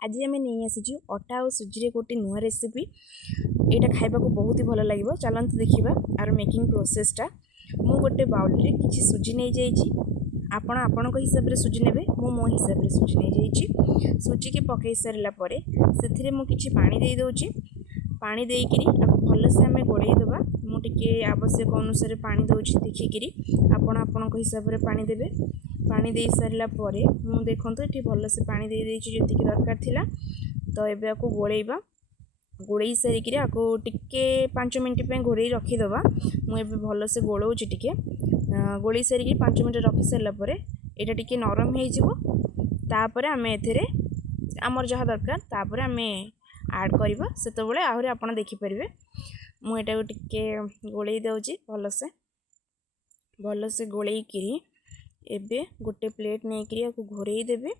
आज आम नहीं आसी अटा और सुजी गोटे नुआ रेसिपी यहाँ खाइबा बहुत ही भल लगे। चलते देखा आर मेकिंग प्रोसेसटा। मु गोटे बाउल रे किसी सुजी नहीं जाइए, आपण हिसाब से सुजी ने, मो हिसाब से सुजी नहीं जाइए। सुजी के पकई सारापर से मुझे पानी दे दूची। पानी देकरी भल से आम गोड़े दबा। मुझे आवश्यक अनुसार पानी दूसरी देखिकी आपण हिसाब से पानी देवे। पानी दे सारापर मुझे देखूँ ये भल से पानी दे जी दरकार थिला। तो ये आपको गोलेबा, गोड़े सारिकी आपको टिके 5 मिनट घोड़े रखीदबा। मुझे भल से गोलाऊँच टिके गोले सारिकी 5 मिनट रखी सारापर यहाँ टिके नरम होपर आम एथे आमर जहाँ दरकार तापर आम आड करवा से आहरी आप देखिपारे। मुझे टिके गोले दूची भल से गोलेकरी एबे गोटे प्लेट नहीं घोरई देवे।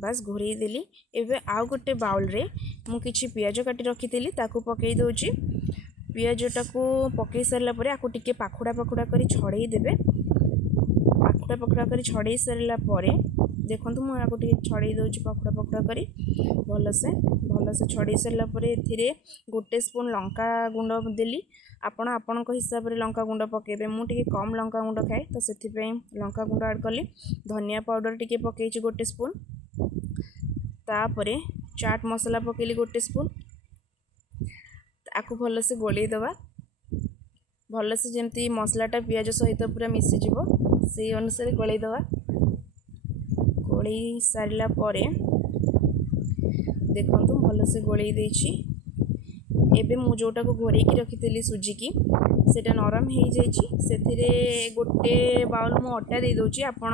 बास घोरई देली। एबे आउ गोटे बाउल रे मु किछि पियाज काटी रखी थी ताकू पकई दूची। पियाजटा को पकई सारापर आपको टिके पाखुड़ा पाखुड़ा कर छड़ई देवे। पाखुड़ा पाखुड़ा कर छड़ई सारापर देखो मुझे छड़ई दूची पाखुड़ा पाखुड़ा कर भल से छड़ई सारापर ए गोटे स्पून लंका गुंड देली। आपण हिसाब से लंका गुंड पकेबे। मुझे कम लंका गुंड खाए तो से लंका गुंड आड कली। धनिया पाउडर टिके पकई गोटे स्पून। तापरे चाट मसला पकेली गोटे स्पून। आपको भल से गोले दबा। भल से जमती मसलाटा पियाज सहित पूरा मिसीज से अनुसार गोले दबा। गोले सारा देखो भल से गोले देछि। एबे मु जोटा को घोरई रखी सुजी की सेटा नरम हो जाइए। गोटे बाउल मु अटा दे दूची। आपण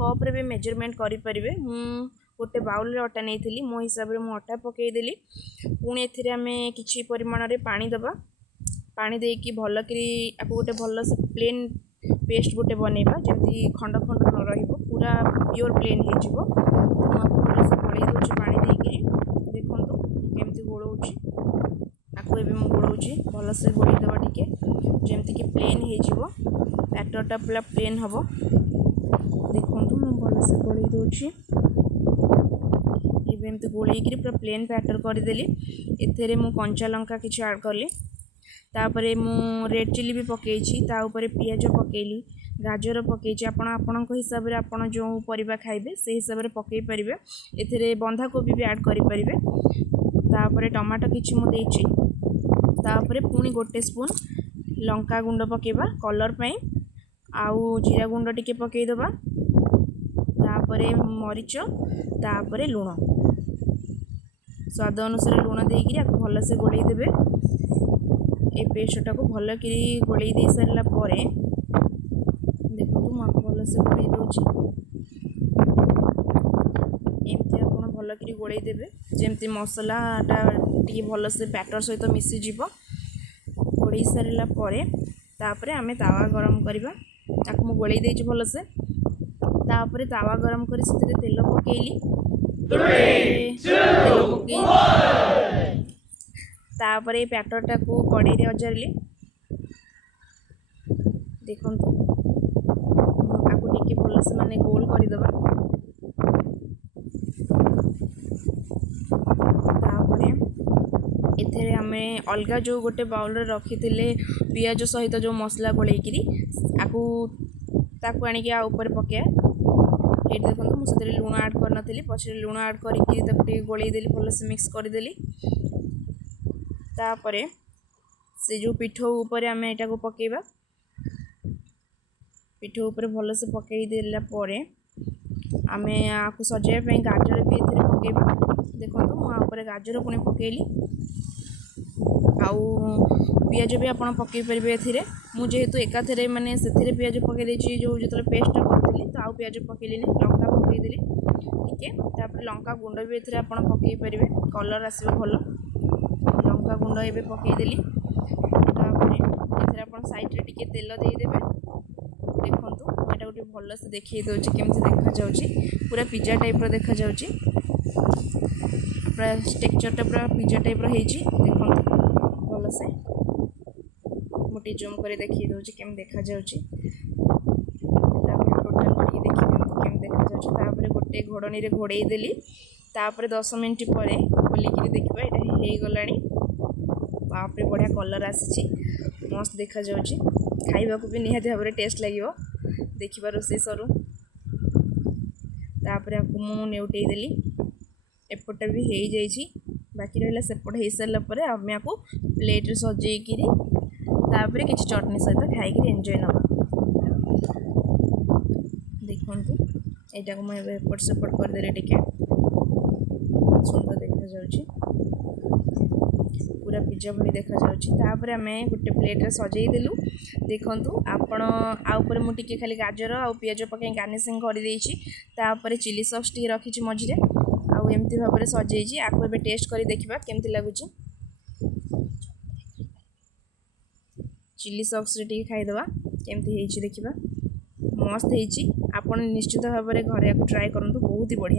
कप रे भी मेजरमेंट करें। मु गोटे बाउल रे अटा नहीं थी, मो हिसाब से मु अटा पकईदेली। पुणी ए आम कि परिमाण रे पानी दबा। पानी देकी भल कि गोटे भल से प्लेन पेस्ट गोटे बनइबा जमी खंड खंड न रहिबो, पूरा प्योर प्लेन हो। भल से गोल दूसरी पानी देकी देखो केमती गोलाऊँच। आपको एवं गोलाऊँच भल से गोल देवा टिके जमती कि प्लेन हो। बैटरटा पूरा प्लेन हम। देखो मुझे भल से गोल दूसरी एमती गोलैक पूरा प्लेन बैटर करदेली। एथे मु कंचा लंका किसी आड कली। तापरे मु रेड चिली भी पकई ताऊपर पियाज पकेली, गाजर पकई। आपण हिसाब से आपड़ जो परिबा खाइबे से हिसाब से पकई पारे। एथे बंधाकोबी भी आड करें। तापरे टमाटो किछि मु देछि। तापरे पुणी गोटे स्पून लंका गुंड पकेबा कलर पाई। आउ जीरा गुंड टिके पकईदबा। तापरे मरीच, तापरे लुण स्वाद अनुसार लुण देकी भल से गोलई देवे। ए पेस्टटा को भल कि गोलई दे सारापर देखो मुझे भल से गोलई दूची। एमती आप भल कि गोलई देवे जमती मसलाटा टी भल से बैटर सहित मिसीज। गोलई सारापर तापर आम तावा गरम करवा। आपको गोलई देछि भल से। तापर तावा गरम कर तेल पकेली। तापर बैटरटा को कड़े अजारिली। देखो आपको टिके भल से माने गोल करदेवा। तापर एथे आम अलगा जो गोटे बाउल रखी पियाज सहित जो मसला गोलैकरी आपको ताकू आनिक ऊपर पकाए। ये देखो मुझे लुण आड करनी पछे लुण आड करके गोलई देली भल से मिक्स करदेली। तापरे से जो पिठो ऊपर आम एटा को पकेबा। पिठो ऊपर भल से पकई देला परे आम आपको सजाइवाई गाजर भी ये पकेबा। देखो मुझे गाजर पुणी पकेली। आउ पियाज भी आप पकई पारे। ए मुझेतु एकाथरे माने से पियाज पकई जो जो पेस्टा करी तो आउ पियाज पकईली लंका पकईदेली टिके। तापर लंका गुंड भी ये आप पकई पारे, कलर आसो भल। लंका गुंड ए पकईदेली। तापर ये आप साइड टिके तेल देदेवे। देखो मुझे गोटे भल से देखी दूसरी केमती देखा जाउची। पूरा पिज्जा टाइप देखा जाउची। पूरा टेक्चरटा पूरा पिज्जा टाइप देखो भल से मुझे जूम कर देखी दूसरी केम देखा जाउची। टोटाल देखी दिखाई केम देखा जाउची। तापर गोटे घोड़नी रे घोड़ई देली। तापर 10 मिनट पर खोलिकी देखा यहाँ हो गला बापरे बढ़िया कलर आसी मस्त देखा जाऊँगी खाइबा भी निहाती भाव में टेस्ट लगे देखा रोषे सरू तापर आपको मु नेउटे देली एपटा भी हो जाइए बाकी रहा सेपट हो सारा पर आम आपको प्लेट सजेक तापर किसी चटनी सहित खाई एंजॉय नवा देखु यहाँ को मुझे एपट सेपट करदेली टिके सुंदर देखा जाऊँगी पूरा पिज्जा भली देखा जाऊँगी आम गोटे प्लेट सजेदेलु देखु आपण आउपर मुझे खाली गाजर आ पिज पकई गार्निशिंग कर चिली सॉस टी रखी मझे आमती भाव में सजे आपको ए टेस्ट कर देखा केमती लगुच चिली सॉस टी खाईदे केमती देखा मस्त होती आप निश्चित भाव में घरे ट्राए करूँ बहुत ही बढ़िया।